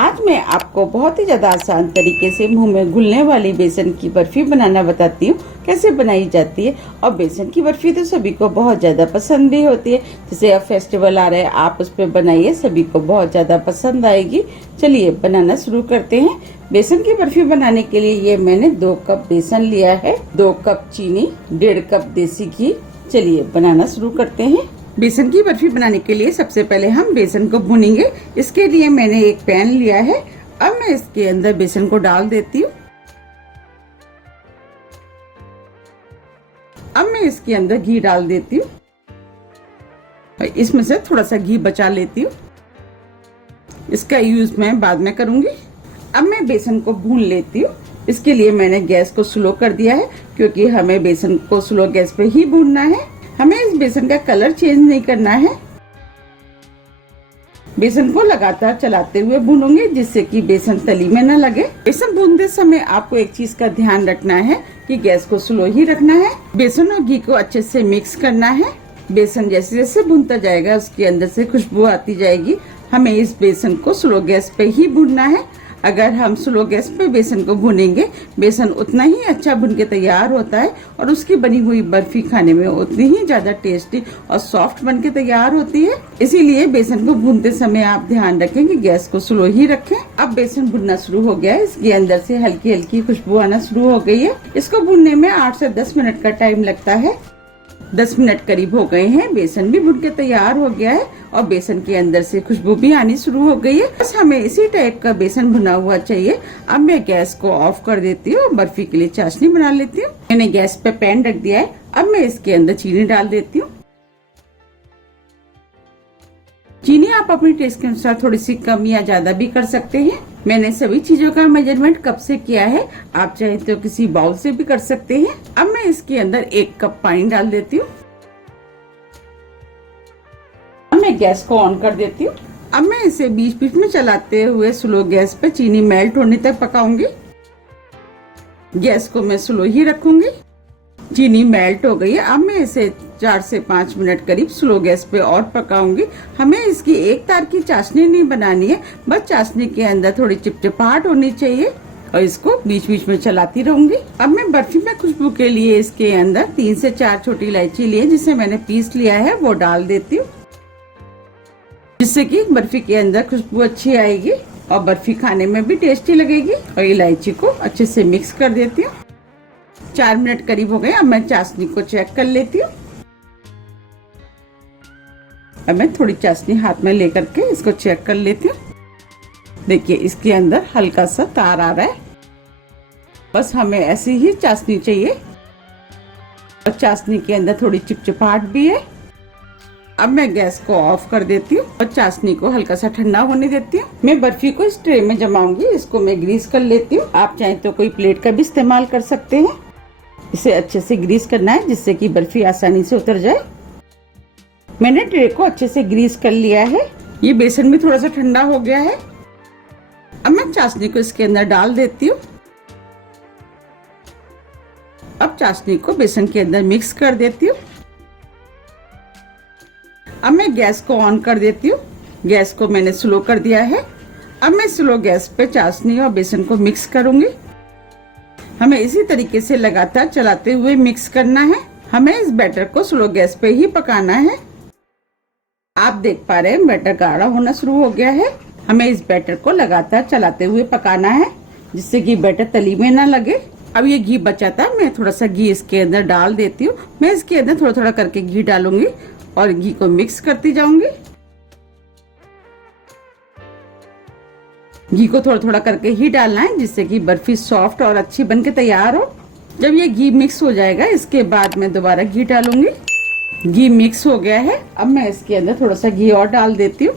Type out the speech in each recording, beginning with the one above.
आज मैं आपको बहुत ही ज्यादा आसान तरीके से मुंह में घुलने वाली बेसन की बर्फी बनाना बताती हूँ कैसे बनाई जाती है। और बेसन की बर्फी तो सभी को बहुत ज्यादा पसंद भी होती है। जैसे अब फेस्टिवल आ रहे हैं, आप उस पर बनाइए, सभी को बहुत ज्यादा पसंद आएगी। चलिए बनाना शुरू करते हैं। बेसन की बर्फी बनाने के लिए ये मैंने 2 कप बेसन लिया है, 2 कप चीनी, 1.5 कप देसी घी। चलिए बनाना शुरू करते हैं। बेसन की बर्फी बनाने के लिए सबसे पहले हम बेसन को भूनेंगे। इसके लिए मैंने एक पैन लिया है। अब मैं इसके अंदर बेसन को डाल देती हूँ। अब मैं इसके अंदर घी डाल देती हूँ। इसमें से थोड़ा सा घी बचा लेती हूँ, इसका यूज मैं बाद में करूंगी। अब मैं बेसन को भून लेती हूँ। इसके लिए मैंने गैस को स्लो कर दिया है, क्योंकि हमें बेसन को स्लो गैस पे ही भूनना है। हमें इस बेसन का कलर चेंज नहीं करना है। बेसन को लगातार चलाते हुए भूनूंगी, जिससे कि बेसन तली में न लगे। बेसन भूनते समय आपको एक चीज का ध्यान रखना है कि गैस को स्लो ही रखना है। बेसन और घी को अच्छे से मिक्स करना है। बेसन जैसे जैसे भूनता जाएगा, उसके अंदर से खुशबू आती जाएगी। हमें इस बेसन को स्लो गैस पे ही भूनना है। अगर हम स्लो गैस पे बेसन को भूनेंगे, बेसन उतना ही अच्छा भुन के तैयार होता है और उसकी बनी हुई बर्फी खाने में उतनी ही ज्यादा टेस्टी और सॉफ्ट बन के तैयार होती है। इसीलिए बेसन को भूनते समय आप ध्यान रखें कि गैस को स्लो ही रखें। अब बेसन भुनना शुरू हो गया है। इसके अंदर से हल्की हल्की खुशबू आना शुरू हो गई है। इसको भूनने में 8 से 10 मिनट का टाइम लगता है। 10 मिनट करीब हो गए हैं। बेसन भी भुन के तैयार हो गया है और बेसन के अंदर से खुशबू भी आनी शुरू हो गई है। बस हमें इसी टाइप का बेसन भुना हुआ चाहिए। अब मैं गैस को ऑफ कर देती हूँ और बर्फी के लिए चाशनी बना लेती हूँ। मैंने गैस पे पैन रख दिया है। अब मैं इसके अंदर चीनी डाल देती हूँ। चीनी आप अपनी टेस्ट के अनुसार थोड़ी सी कम या ज्यादा भी कर सकते हैं। मैंने सभी चीजों का मेजरमेंट कप से किया है, आप चाहे तो किसी बाउल से भी कर सकते हैं। अब मैं इसके अंदर 1 कप पानी डाल देती हूँ। अब मैं गैस को ऑन कर देती हूँ। अब मैं इसे बीच बीच में चलाते हुए स्लो गैस पे चीनी मेल्ट होने तक पकाऊंगी। गैस को मैं स्लो ही रखूंगी। चीनी मेल्ट हो गई है। अब मैं इसे 4 से 5 मिनट करीब स्लो गैस पे और पकाऊंगी। हमें इसकी एक तार की चाशनी नहीं बनानी है, बस चाशनी के अंदर थोड़ी चिपचिपाहट होनी चाहिए और इसको बीच बीच में चलाती रहूंगी। अब मैं बर्फी में खुशबू के लिए इसके अंदर 3 से 4 छोटी इलायची लिए, जिसे मैंने पीस लिया है, वो डाल देती हूँ, जिससे कि बर्फी के अंदर खुशबू अच्छी आएगी और बर्फी खाने में भी टेस्टी लगेगी। और इलायची को अच्छे से मिक्स कर देती हूँ। 4 मिनट करीब हो गए। अब मैं चाशनी को चेक कर लेती हूँ। अब मैं थोड़ी चाशनी हाथ में लेकर के इसको चेक कर लेती हूँ। देखिए इसके अंदर हल्का सा तार आ रहा है। बस हमें ऐसी ही चाशनी चाहिए और चाशनी के अंदर थोड़ी चिपचिपाहट भी है। अब मैं गैस को ऑफ कर देती हूँ और चाशनी को हल्का सा ठंडा होने देती हूँ। मैं बर्फी को इस ट्रे में जमाऊंगी। इसको मैं ग्रीस कर लेती हूँ। आप चाहे तो कोई प्लेट का भी इस्तेमाल कर सकते हैं। इसे अच्छे से ग्रीस करना है, जिससे कि बर्फी आसानी से उतर जाए। मैंने ट्रे को अच्छे से ग्रीस कर लिया है। ये बेसन भी थोड़ा सा ठंडा हो गया है। अब मैं चाशनी को इसके अंदर डाल देती हूँ। अब चाशनी को बेसन के अंदर मिक्स कर देती हूँ। अब मैं गैस को ऑन कर देती हूँ। गैस को मैंने स्लो कर दिया है। अब मैं स्लो गैस पे चाशनी और बेसन को मिक्स करूंगी। हमें इसी तरीके से लगातार चलाते हुए मिक्स करना है। हमें इस बैटर को स्लो गैस पे ही पकाना है। आप देख पा रहे हैं बैटर गाढ़ा होना शुरू हो गया है। हमें इस बैटर को लगातार चलाते हुए पकाना है, जिससे कि बैटर तली में ना लगे। अब ये घी बचा था, मैं थोड़ा सा घी इसके अंदर डाल देती हूँ। मैं इसके अंदर थोड़ा थोड़ा करके घी डालूंगी और घी को मिक्स करती जाऊंगी। घी को थोड़ा थोड़ा करके ही डालना है, जिससे कि बर्फी सॉफ्ट और अच्छी बनके तैयार हो। जब ये घी मिक्स हो जाएगा, इसके बाद मैं दोबारा घी डालूंगी। घी मिक्स हो गया है। अब मैं इसके अंदर थोड़ा सा घी और डाल देती हूँ।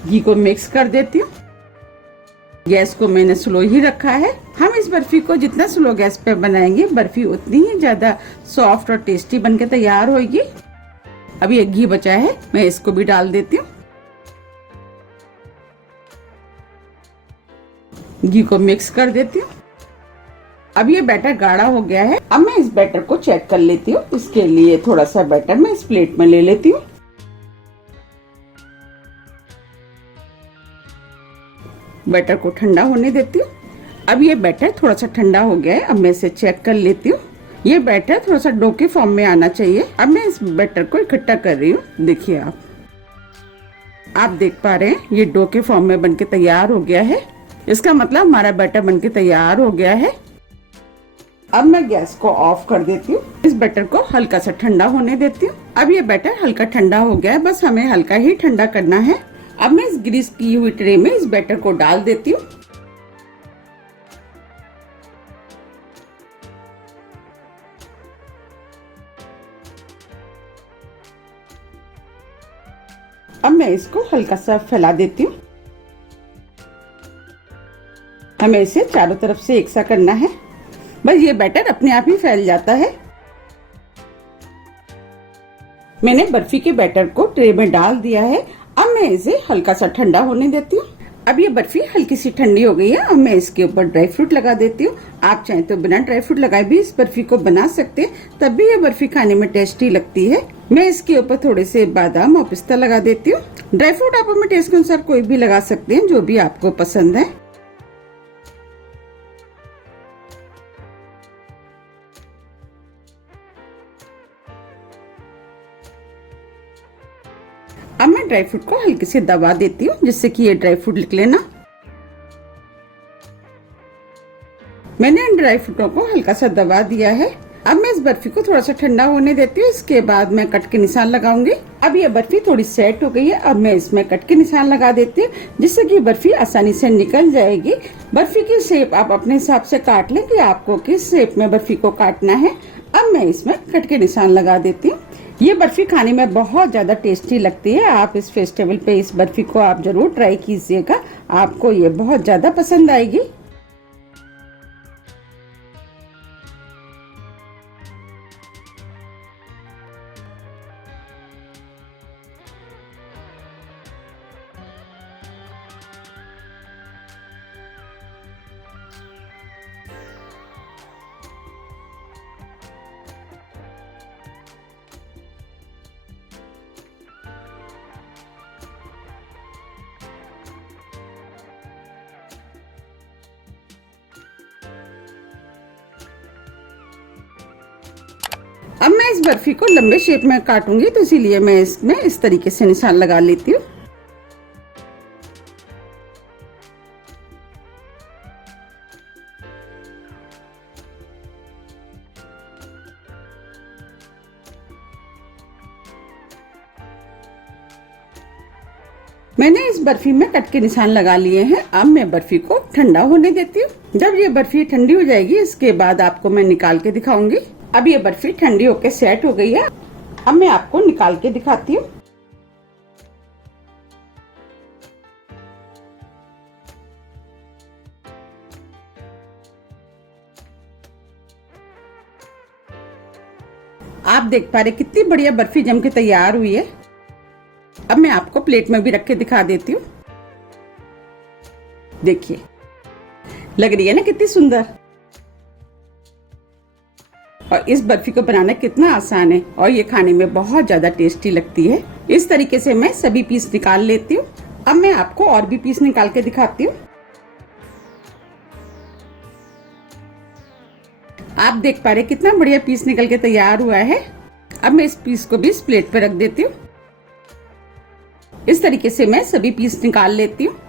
घी को मिक्स कर देती हूँ। गैस को मैंने स्लो ही रखा है। हम इस बर्फी को जितना स्लो गैस पे बनाएंगे, बर्फी उतनी ही ज्यादा सॉफ्ट और टेस्टी बनके तैयार होगी। अब ये घी बचा है, मैं इसको भी डाल देती हूँ। घी को मिक्स कर देती हूँ। अब ये बैटर गाढ़ा हो गया है। अब मैं इस बैटर को चेक कर लेती हूँ। इसके लिए थोड़ा सा बैटर मैं इस प्लेट में ले लेती हूँ। बैटर को ठंडा होने देती हूँ। अब ये बैटर थोड़ा सा ठंडा हो गया है। अब मैं इसे चेक कर लेती हूँ। ये बैटर थोड़ा सा डो के फॉर्म में आना चाहिए। अब मैं इस बैटर को इकट्ठा कर रही हूँ। देखिए आप देख पा रहे हैं ये डो के फॉर्म में बनके तैयार हो गया है। इसका मतलब हमारा बैटर बनके तैयार हो गया है। अब मैं गैस को ऑफ कर देती हूँ। इस बैटर को हल्का सा ठंडा होने देती हूँ। अब ये बैटर हल्का ठंडा हो गया है, बस हमें हल्का ही ठंडा करना है। अब मैं इस ग्रीस की हुई ट्रे में इस बैटर को डाल देती हूँ। अब मैं इसको हल्का सा फैला देती हूँ। हमें इसे चारों तरफ से एक सा करना है। बस ये बैटर अपने आप ही फैल जाता है। मैंने बर्फी के बैटर को ट्रे में डाल दिया है। अब मैं इसे हल्का सा ठंडा होने देती हूँ। अब ये बर्फी हल्की सी ठंडी हो गई है। अब मैं इसके ऊपर ड्राई फ्रूट लगा देती हूँ। आप चाहें तो बिना ड्राई फ्रूट लगाए भी इस बर्फी को बना सकते हैं, तब भी ये बर्फी खाने में टेस्टी लगती है। मैं इसके ऊपर थोड़े से बादाम और पिस्ता लगा देती हूँ। ड्राई फ्रूट आप अपने टेस्ट के अनुसार कोई भी लगा सकते हैं, जो भी आपको पसंद है। अब मैं ड्राई फ्रूट को हल्के से दबा देती हूँ, जिससे कि ये ड्राई फ्रूट निकले ना। मैंने इन ड्राई फ्रूटों को हल्का सा दबा दिया है। अब मैं इस बर्फी को थोड़ा सा ठंडा होने देती हूँ। इसके बाद मैं कट के निशान लगाऊंगी। अब ये बर्फी थोड़ी सेट हो गई है। अब मैं इसमें कट के निशान लगा देती हूँ, जिससे कि बर्फी आसानी से निकल जाएगी। बर्फी की शेप आप अपने हिसाब से काट लें कि आपको किस शेप में बर्फी को काटना है। अब मैं इसमें कट के निशान लगा देती हूँ। ये बर्फी खाने में बहुत ज्यादा टेस्टी लगती है। आप इस फेस्टिवल पे इस बर्फी को आप जरूर ट्राई कीजिएगा, आपको ये बहुत ज्यादा पसंद आएगी। अब मैं इस बर्फी को लंबे शेप में काटूंगी, तो इसीलिए मैं इसमें इस तरीके से निशान लगा लेती हूँ। मैंने इस बर्फी में कट के निशान लगा लिए हैं। अब मैं बर्फी को ठंडा होने देती हूँ। जब ये बर्फी ठंडी हो जाएगी, इसके बाद आपको मैं निकाल के दिखाऊंगी। अब ये बर्फी ठंडी होके सेट हो गई है। अब मैं आपको निकाल के दिखाती हूँ। आप देख पा रहे कितनी बढ़िया बर्फी जम के तैयार हुई है। अब मैं आपको प्लेट में भी रख के दिखा देती हूँ। देखिए, लग रही है ना कितनी सुंदर। और इस बर्फी को बनाना कितना आसान है और ये खाने में बहुत ज्यादा टेस्टी लगती है। इस तरीके से मैं सभी पीस निकाल लेती हूँ। अब मैं आपको और भी पीस निकाल के दिखाती हूँ। आप देख पा रहे कितना बढ़िया पीस निकल के तैयार हुआ है। अब मैं इस पीस को भी इस प्लेट पर रख देती हूँ। इस तरीके से मैं सभी पीस निकाल लेती हूँ।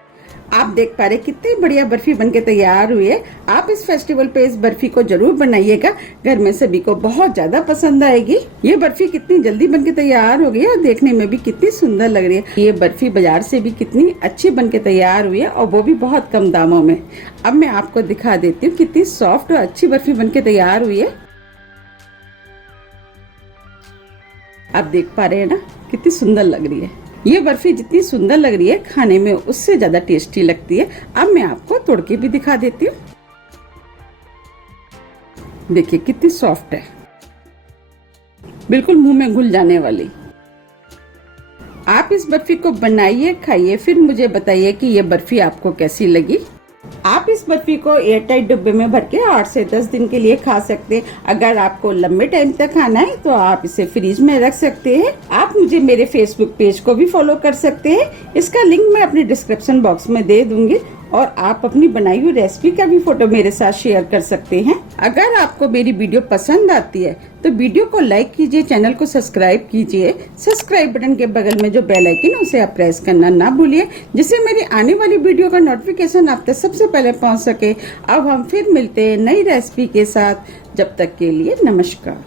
आप देख पा रहे कितनी बढ़िया बर्फी बनके तैयार हुई है। आप इस फेस्टिवल पे इस बर्फी को जरूर बनाइएगा, घर में सभी को बहुत ज्यादा पसंद आएगी। ये बर्फी कितनी जल्दी बनके तैयार हो गई है और देखने में भी कितनी सुंदर लग रही है। ये बर्फी बाजार से भी कितनी अच्छी बनके तैयार हुई है और वो भी बहुत कम दामों में। अब मैं आपको दिखा देती हूँ कितनी सॉफ्ट और अच्छी बर्फी बनके तैयार हुई है। आप देख पा रहे हैं ना कितनी सुंदर लग रही है। ये बर्फी जितनी सुंदर लग रही है, खाने में उससे ज्यादा टेस्टी लगती है। अब मैं आपको तोड़ के भी दिखा देती हूँ। देखिए कितनी सॉफ्ट है, बिल्कुल मुंह में घुल जाने वाली। आप इस बर्फी को बनाइए, खाइए, फिर मुझे बताइए कि ये बर्फी आपको कैसी लगी। आप इस बर्फी को एयरटाइट डिब्बे में भर के 8 से 10 दिन के लिए खा सकते हैं। अगर आपको लंबे टाइम तक खाना है तो आप इसे फ्रिज में रख सकते हैं। आप मुझे मेरे फेसबुक पेज को भी फॉलो कर सकते हैं। इसका लिंक मैं अपने डिस्क्रिप्शन बॉक्स में दे दूंगी और आप अपनी बनाई हुई रेसिपी का भी फोटो मेरे साथ शेयर कर सकते हैं। अगर आपको मेरी वीडियो पसंद आती है तो वीडियो को लाइक कीजिए, चैनल को सब्सक्राइब कीजिए। सब्सक्राइब बटन के बगल में जो बेल आइकन है उसे आप प्रेस करना ना भूलिए, जिससे मेरी आने वाली वीडियो का नोटिफिकेशन आप तक सबसे पहले पहुंच सके। अब हम फिर मिलते हैं नई रेसिपी के साथ। जब तक के लिए नमस्कार।